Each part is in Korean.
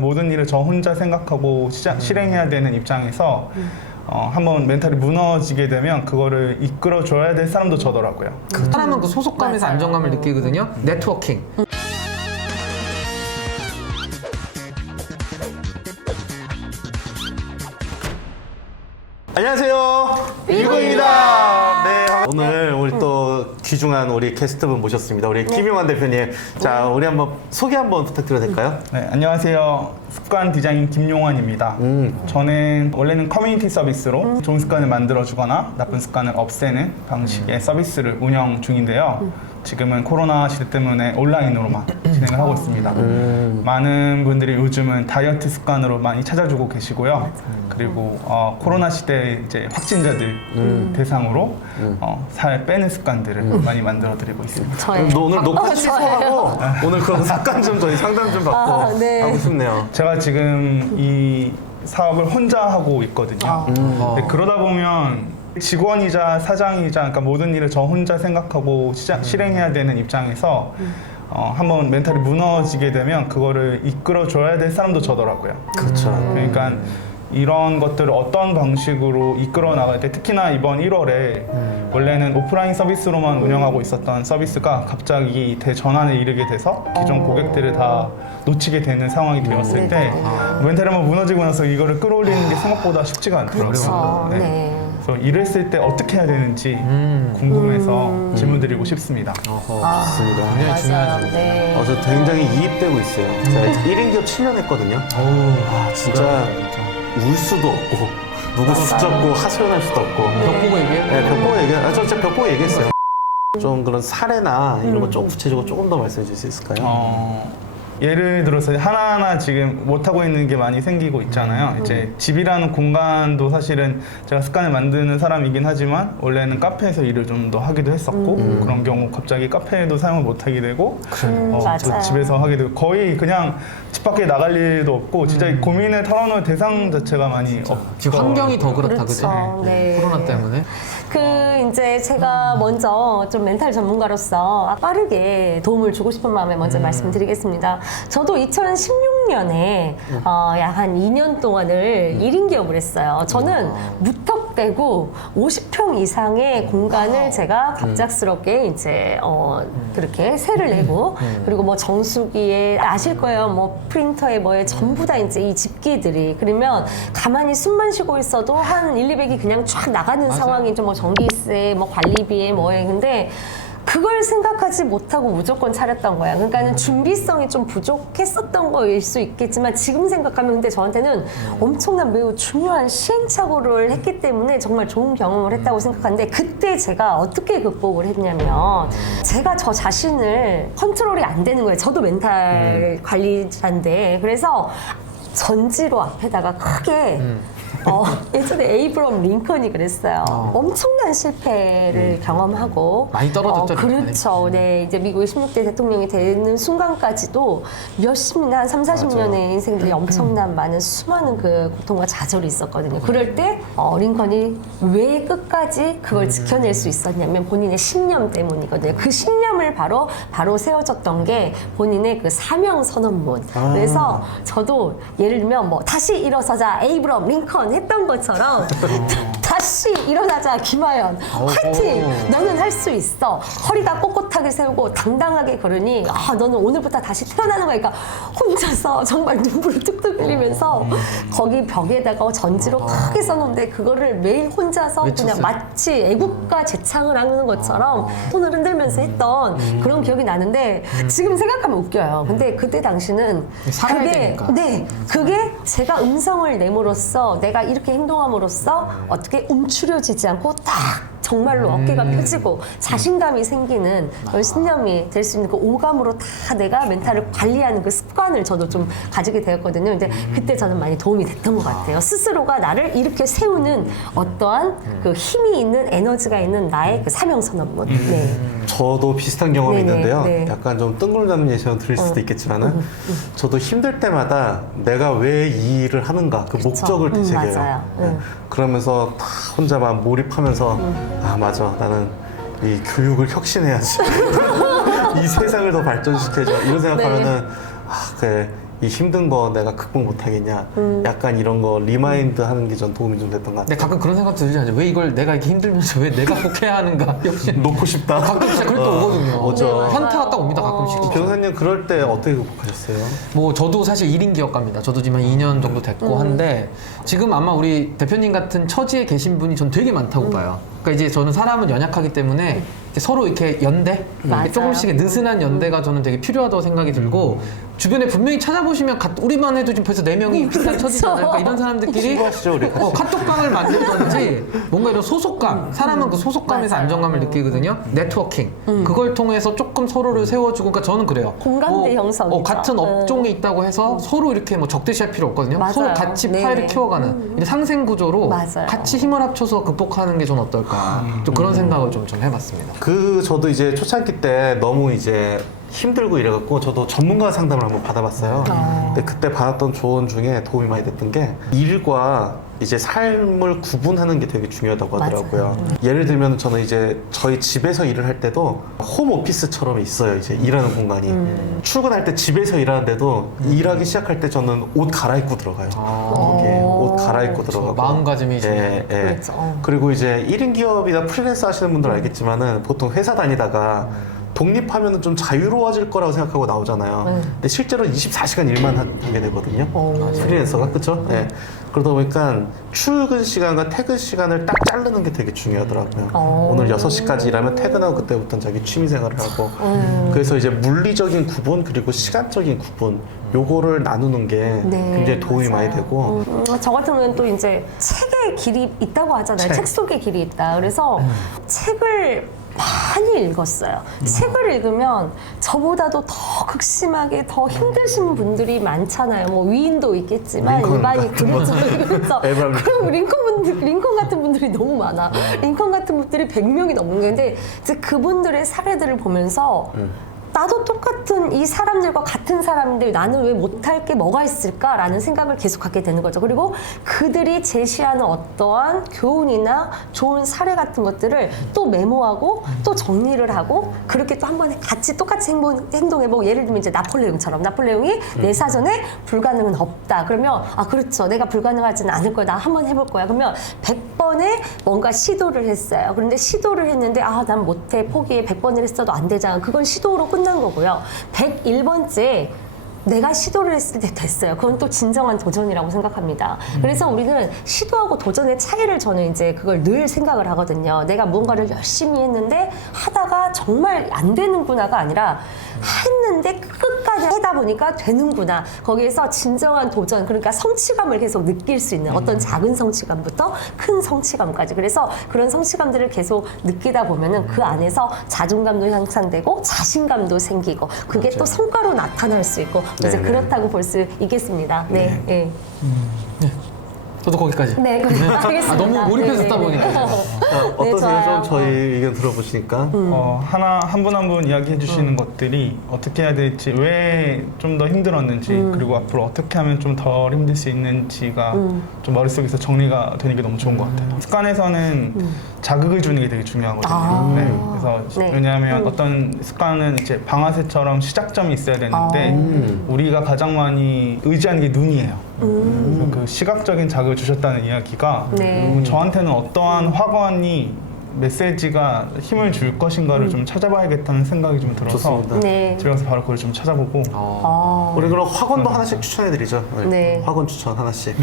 모든 일을 저 혼자 생각하고 실행해야 되는 입장에서 한번 멘탈이 무너지게 되면 그거를 이끌어줘야 될 사람도 저더라고요. 사람은 그 소속감에서 맞아요. 안정감을 느끼거든요. 네트워킹. 안녕하세요, 위구입니다. 네, 오늘 우리 또 귀중한 우리 게스트분 모셨습니다. 우리 김용환 대표님. 자, 우리 한번 소개 한번 부탁드려도 될까요? 네, 안녕하세요. 습관 디자인 김용환입니다. 저는 원래는 커뮤니티 서비스로 좋은 습관을 만들어주거나 나쁜 습관을 없애는 방식의 서비스를 운영 중인데요. 지금은 코로나 시대 때문에 온라인으로만 진행을 하고 있습니다. 많은 분들이 요즘은 다이어트 습관으로 많이 찾아주고 계시고요. 그리고 코로나 시대 이제 확진자들 대상으로 살 빼는 습관들을 많이 만들어드리고 있습니다. 저예요. 오늘 녹화 취소하고 오늘 그런 습관 좀 저희 상담 좀 받고 네. 하고 싶네요. 제가 지금 이 사업을 혼자 하고 있거든요. 네, 그러다 보면 직원이자 사장이자 그러니까 모든 일을 저 혼자 생각하고 실행해야 되는 입장에서 한번 멘탈이 무너지게 되면 그거를 이끌어줘야 될 사람도 저더라고요. 그렇죠. 그러니까 이런 것들을 어떤 방식으로 이끌어 나갈 때 특히나 이번 1월에 원래는 오프라인 서비스로만 운영하고 있었던 서비스가 갑자기 대전환에 이르게 돼서 기존 고객들을 다 놓치게 되는 상황이 되었을 때 멘탈이 한번 무너지고 나서 이거를 끌어올리는 게 생각보다 쉽지가 않더라고요. 네. 그래서 일했을 때 어떻게 해야 되는지 궁금해서 질문 드리고 싶습니다. 좋습니다. 굉장히 중요하죠. 네. 저 굉장히 이입되고 있어요. 제가 1인 기업 7년 했거든요. 진짜 울 수도 없고 누구 붙잡고 하소연할 수도 없고 벽 보고 얘기해요? 네, 벽 보고 저 진짜 벽 보고 얘기했어요. 좀 그런 사례나 이런 거 조금 구체적으로 조금 더 말씀해 주실 수 있을까요? 예를 들어서 하나하나 지금 못하고 있는 게 많이 생기고 있잖아요. 이제 집이라는 공간도 사실은 제가 습관을 만드는 사람이긴 하지만 원래는 카페에서 일을 좀 더 하기도 했었고 그런 경우 갑자기 카페에도 사용을 못 하게 되고 맞아요. 집에서 하게 되고 거의 그냥 집 밖에 나갈 일도 없고 진짜 이 고민을 털어놓을 대상 자체가 많이 지금 환경이 더 그렇다, 그죠? 그렇죠. 네. 코로나 때문에. 이제 제가 먼저 좀 멘탈 전문가로서 빠르게 도움을 주고 싶은 마음에 먼저 말씀드리겠습니다. 저도 2016년에 약 한 2년 동안을 1인 기업을 했어요. 저는 무턱대고 50평 이상의 공간을 제가 갑작스럽게 이제 그렇게 세를 내고 그리고 뭐 정수기에 아실 거예요. 뭐 프린터에 뭐에 전부 다 이제 이 집기들이 그러면 가만히 숨만 쉬고 있어도 한 1, 200이 그냥 쫙 나가는 상황이죠. 뭐 전기세, 뭐 관리비에 뭐에 근데 그걸 생각하지 못하고 무조건 차렸던 거야. 그러니까는 준비성이 좀 부족했었던 거일 수 있겠지만 지금 생각하면 근데 저한테는 엄청난 매우 중요한 시행착오를 했기 때문에 정말 좋은 경험을 했다고 생각하는데 그때 제가 어떻게 극복을 했냐면 제가 저 자신을 컨트롤이 안 되는 거예요. 저도 멘탈 관리자인데 그래서 전지로 앞에다가 크게 예전에 에이브럼 링컨이 그랬어요. 엄청난 실패를 경험하고 많이 떨어졌죠. 그렇죠. 네, 이제 미국 16대 대통령이 되는 순간까지도 몇십년, 한 3, 40년의 인생들이 엄청난 많은 수많은 그 고통과 좌절이 있었거든요. 그럴 때 링컨이 왜 끝까지 그걸 지켜낼 수 있었냐면 본인의 신념 때문이거든요. 그 신념을 바로 세워졌던 게 본인의 그 사명 선언문. 그래서 저도 예를 들면 뭐 다시 일어서자 에이브럼 링컨 했던 것처럼 다시 일어나자 김하연 화이팅 너는 할 수 있어 허리가 꼿꼿하게 세우고 당당하게 걸으니 너는 오늘부터 다시 태어나는 거니까 혼자서 정말 눈물을 뚝뚝 흘리면서 거기 벽에다가 전지로 크게 써놓는데 그거를 매일 혼자서 그냥 마치 애국가 재창을 하는 것처럼 손을 흔들면서 했던 그런 기억이 나는데 지금 생각하면 웃겨요. 근데 그때 당시는 살아야 되니까. 네, 그게 제가 음성을 내므로써 내가 이렇게 행동함으로써 어떻게 움츠려지지 않고 딱 정말로 어깨가 펴지고 자신감이 생기는 그런 신념이 될 수 있는 그 오감으로 다 내가 멘탈을 관리하는 그 습관을 저도 좀 가지게 되었거든요. 근데 그때 저는 많이 도움이 됐던 것 같아요. 스스로가 나를 이렇게 세우는 어떠한 그 힘이 있는 에너지가 있는 나의 그 사명선언문. 네. 저도 비슷한 경험이 네네, 있는데요. 네. 약간 좀 뜬구름 예시로 드릴 수도 있겠지만은 저도 힘들 때마다 내가 왜 이 일을 하는가 그 목적을 되새겨요. 맞아요. 네. 그러면서 다 혼자 막 몰입하면서 아 맞아 나는 이 교육을 혁신해야지 이 세상을 더 발전시켜야지 이런 생각하면은 아 그래 이 힘든 거 내가 극복 못하겠냐. 약간 이런 거 리마인드 하는 게 전 도움이 좀 됐던 것 근데 같아요. 가끔 그런 생각 들지 않아요? 왜 이걸 내가 이렇게 힘들면서 왜 내가 꼭 해야 하는가? 역시 놓고 싶다. 가끔 진짜 그럴 때 오거든요. 오죠. 네, 맞아요. 현타가 딱 옵니다, 가끔씩. 변호사님 그럴 때 어떻게 극복하셨어요? 뭐 저도 사실 1인 기업가입니다. 저도 지금 한 2년 정도 됐고 한데 지금 아마 우리 대표님 같은 처지에 계신 분이 전 되게 많다고 봐요. 그러니까 이제 저는 사람은 연약하기 때문에 이제 서로 이렇게 연대, 맞아요. 조금씩의 느슨한 연대가 저는 되게 필요하다고 생각이 들고 주변에 분명히 찾아보시면 우리만 해도 지금 벌써 4명이 비슷한 처지잖아요. 그러니까 이런 사람들끼리 친구하시죠, 우리 같이. 카톡방을 만들던지 뭔가 이런 소속감, 사람은 그 소속감에서 맞아요. 안정감을 느끼거든요. 네트워킹 그걸 통해서 조금 서로를 세워주고, 그러니까 저는 그래요. 공감대 형성이죠. 같은 네. 업종에 있다고 해서 서로 이렇게 뭐 적대시할 필요 없거든요. 맞아요. 서로 같이 네네. 파일을 키워가는 이런 상생 구조로 맞아요. 같이 힘을 합쳐서 극복하는 게 전 어떨까. 좀 그런 생각을 좀 해봤습니다. 저도 이제 초창기 때 너무 이제 힘들고 이래갖고 저도 전문가 상담을 한번 받아봤어요. 근데 그때 받았던 조언 중에 도움이 많이 됐던 게 일과 이제 삶을 구분하는 게 되게 중요하다고 하더라고요. 예를 들면 저는 이제 저희 집에서 일을 할 때도 홈 오피스처럼 있어요. 이제 일하는 공간이. 출근할 때 집에서 일하는데도 일하기 시작할 때 저는 옷 갈아입고 들어가요. 거기에 옷 갈아입고 들어가고. 마음가짐이 좀 예, 예. 그렇죠. 그리고 이제 1인 기업이나 프리랜서 하시는 분들 알겠지만은 보통 회사 다니다가 독립하면 좀 자유로워질 거라고 생각하고 나오잖아요. 근데 실제로 24시간 일만 하게 되거든요. 프리랜서가, 그쵸? 예. 그러다 보니까 출근 시간과 퇴근 시간을 딱 자르는 게 되게 중요하더라고요. 오늘 6시까지 일하면 퇴근하고 그때부터는 자기 취미 생활을 하고. 그래서 이제 물리적인 구분 그리고 시간적인 구분 요거를 나누는 게 네, 굉장히 도움이 맞아요. 많이 되고. 저 같은 경우는 또 이제 책의 길이 있다고 하잖아요. 책 속에 길이 있다. 그래서 책을 많이 읽었어요. 책을 읽으면 저보다도 더 극심하게 더 힘드신 분들이 많잖아요. 뭐 위인도 있겠지만 링컨 일반이 같은 그렇죠. 그렇죠. 에브라임 그럼 링컨 같은 분들이 너무 많아. 링컨 같은 분들이 100명이 넘는 게 근데 이제 그분들의 사례들을 보면서 나도 똑같은 이 사람들과 같은 사람들 나는 왜 못할 게 뭐가 있을까라는 생각을 계속 갖게 되는 거죠. 그리고 그들이 제시하는 어떠한 교훈이나 좋은 사례 같은 것들을 또 메모하고 또 정리를 하고 그렇게 또 한 번에 같이 똑같이 행동해보고 예를 들면 이제 나폴레옹처럼 나폴레옹이 내 사전에 불가능은 없다. 그러면 아 그렇죠. 내가 불가능하지는 않을 거야. 나 한번 해볼 거야. 그러면 100번에 뭔가 시도를 했어요. 그런데 시도를 했는데 아 난 못해 포기해 100번을 했어도 안 되잖아. 그건 시도로 끝난 거고요. 101번째 내가 시도를 했을 때 됐어요. 그건 또 진정한 도전이라고 생각합니다. 그래서 우리는 시도하고 도전의 차이를 저는 이제 그걸 늘 생각을 하거든요. 내가 무언가를 열심히 했는데 하다가 정말 안 되는구나가 아니라 했는데 끝까지 하다 보니까 되는구나. 거기에서 진정한 도전, 그러니까 성취감을 계속 느낄 수 있는 어떤 작은 성취감부터 큰 성취감까지. 그래서 그런 성취감들을 계속 느끼다 보면은 그 안에서 자존감도 향상되고 자신감도 생기고 그게 또 성과로 나타날 수 있고 이제 네네. 그렇다고 볼 수 있겠습니다. 네. 네. 저도 거기까지. 네. 알겠습니다. 너무 몰입해서 네, 듣다 네, 보니까. 네. 어떠세요? 좋아요. 좀 저희 의견 들어보시니까. 한 분 한 분 이야기해 주시는 것들이 어떻게 해야 될지, 왜 좀 더 힘들었는지, 그리고 앞으로 어떻게 하면 좀 덜 힘들 수 있는지가 좀 머릿속에서 정리가 되는 게 너무 좋은 것 같아요. 습관에서는 자극을 주는 게 되게 중요하거든요. 아. 네, 그래서 네. 왜냐하면 어떤 습관은 이제 방아쇠처럼 시작점이 있어야 되는데 우리가 가장 많이 의지하는 게 눈이에요. 그래서 그 시각적인 자극을 주셨다는 이야기가 네. 저한테는 어떠한 화관이 메시지가 힘을 줄 것인가를 좀 찾아봐야겠다는 생각이 좀 들어서 좋습니다. 네. 집에 가서 바로 그걸 좀 찾아보고 우리 그럼 학원도 하나씩 추천해드리죠. 네. 학원 추천 하나씩.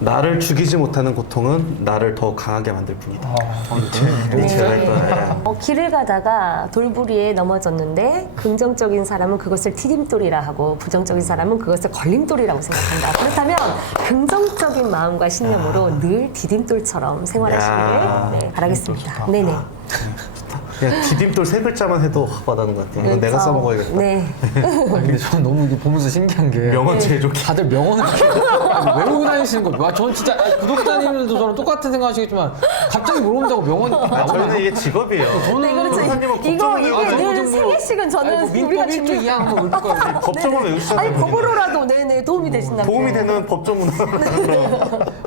나를 죽이지 못하는 고통은 나를 더 강하게 만들 뿐이다. 네. 제가 했던. 길을 가다가 돌부리에 넘어졌는데 긍정적인 사람은 그것을 디딤돌이라 하고 부정적인 사람은 그것을 걸림돌이라고 생각한다. 그렇다면 긍정적인 마음과 신념으로 늘 디딤돌처럼 생활하시기를 네, 바라겠습니다. 네네. 그냥 디딤돌 3글자만 해도 확 와닿는 것 같아요. 이건 내가 그렇죠. 써먹어야겠다. 네. 근데 저는 너무 이게 보면서 신기한 게 명언 제조기. 다들 명언을 이렇게 외우고 다니시는 거. 와, 저는 진짜 구독자님들도 저랑 똑같은 생각하시겠지만 갑자기 물어본다고 명언이 나오나요? 저희는 이게 직업이에요. 네, 그렇죠. 변호사님은 이게 정보 늘 정보로- 3개씩은 저는 아니, 뭐 우리가 민법 1조 준비. 2항 한번 읽을 거예요. 법정을 아니 외우시잖아요. 법으로라도 네네 도움이 되신다면 도움이 되는 법조문을.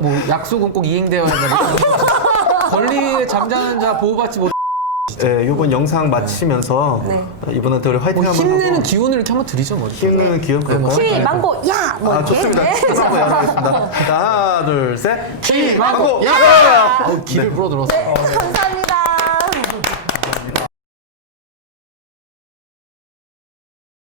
뭐 약속은 꼭 이행되어야 한다. 권리에 잠자는 자 보호받지 못. 네, 이번 영상 마치면서 네. 이분한테 우리 화이팅 뭐 한번 힘내는 하고 기운을 이렇게 한번 드리죠 뭐. 이렇게. 힘내는 기억 네, 뭐. 키 망고 야! 뭐 아 이렇게. 좋습니다. 네. 한번 하겠습니다. 하나 둘 셋. 키, 망고, 야! 아우 기를 불어들었어. 감사합니다.